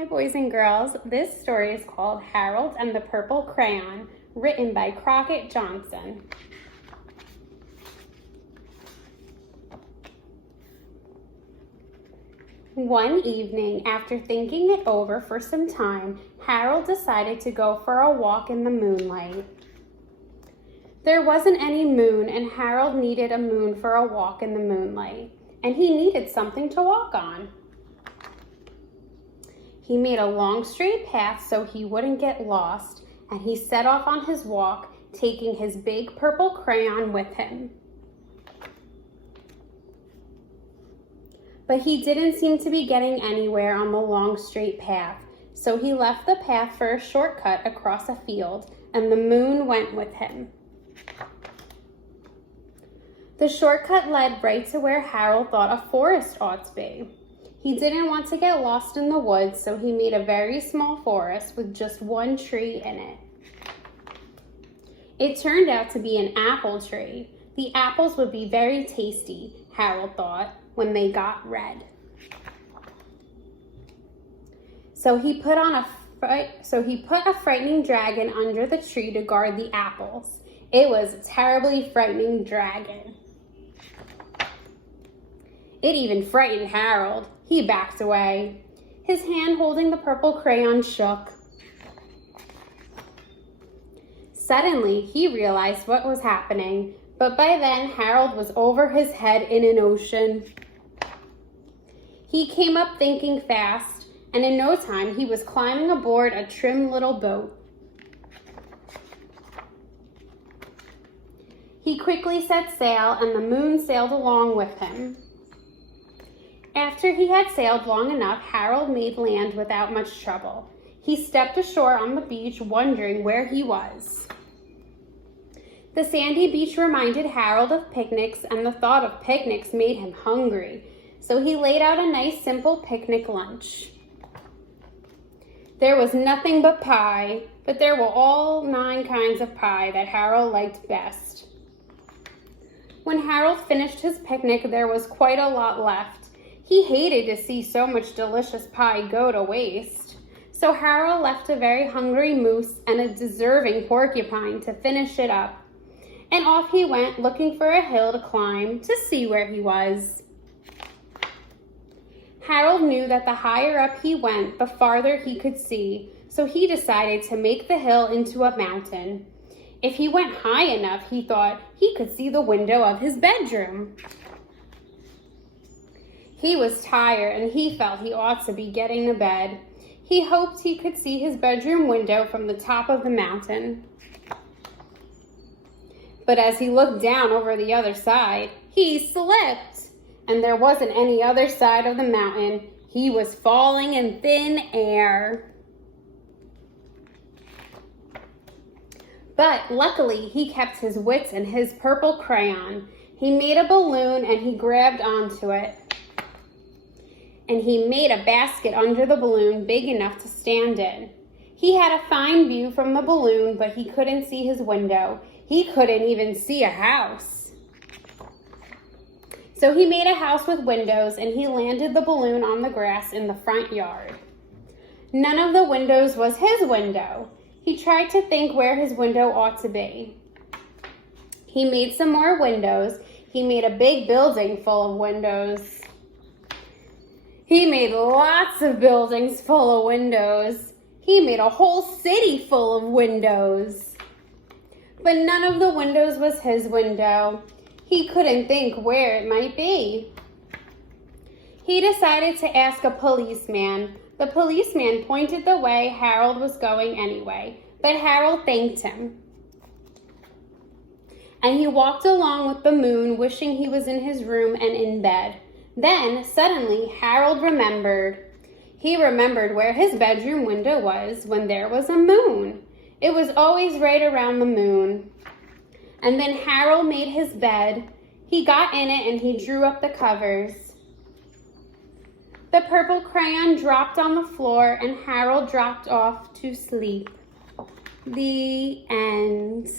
Hi boys and girls, this story is called Harold and the Purple Crayon, written by Crockett Johnson. One evening, after thinking it over for some time, Harold decided to go for a walk in the moonlight. There wasn't any moon, and Harold needed a moon for a walk in the moonlight, and he needed something to walk on. He made a long straight path so he wouldn't get lost, and he set off on his walk, taking his big purple crayon with him. But he didn't seem to be getting anywhere on the long straight path, so he left the path for a shortcut across a field, and the moon went with him. The shortcut led right to where Harold thought a forest ought to be. He didn't want to get lost in the woods, so he made a very small forest with just one tree in it. It turned out to be an apple tree. The apples would be very tasty, Harold thought, when they got red. So he put a frightening dragon under the tree to guard the apples. It was a terribly frightening dragon. It even frightened Harold. He backed away. His hand holding the purple crayon shook. Suddenly, he realized what was happening, but by then Harold was over his head in an ocean. He came up thinking fast, and in no time he was climbing aboard a trim little boat. He quickly set sail, and the moon sailed along with him. After he had sailed long enough, Harold made land without much trouble. He stepped ashore on the beach, wondering where he was. The sandy beach reminded Harold of picnics, and the thought of picnics made him hungry, so he laid out a nice, simple picnic lunch. There was nothing but pie, but there were all 9 kinds of pie that Harold liked best. When Harold finished his picnic, there was quite a lot left. He hated to see so much delicious pie go to waste. So Harold left a very hungry moose and a deserving porcupine to finish it up. And off he went, looking for a hill to climb to see where he was. Harold knew that the higher up he went, the farther he could see, so he decided to make the hill into a mountain. If he went high enough, he thought he could see the window of his bedroom. He was tired, and he felt he ought to be getting to bed. He hoped he could see his bedroom window from the top of the mountain. But as he looked down over the other side, he slipped, and there wasn't any other side of the mountain. He was falling in thin air. But luckily, he kept his wits and his purple crayon. He made a balloon, and he grabbed onto it. And he made a basket under the balloon big enough to stand in. He had a fine view from the balloon, but he couldn't see his window. He couldn't even see a house. So he made a house with windows, and he landed the balloon on the grass in the front yard. None of the windows was his window. He tried to think where his window ought to be. He made some more windows. He made a big building full of windows. He made lots of buildings full of windows. He made a whole city full of windows. But none of the windows was his window. He couldn't think where it might be. He decided to ask a policeman. The policeman pointed the way Harold was going anyway, but Harold thanked him. And he walked along with the moon, wishing he was in his room and in bed. Then, suddenly, Harold remembered. He remembered where his bedroom window was when there was a moon. It was always right around the moon. And then Harold made his bed. He got in it and he drew up the covers. The purple crayon dropped on the floor and Harold dropped off to sleep. The end.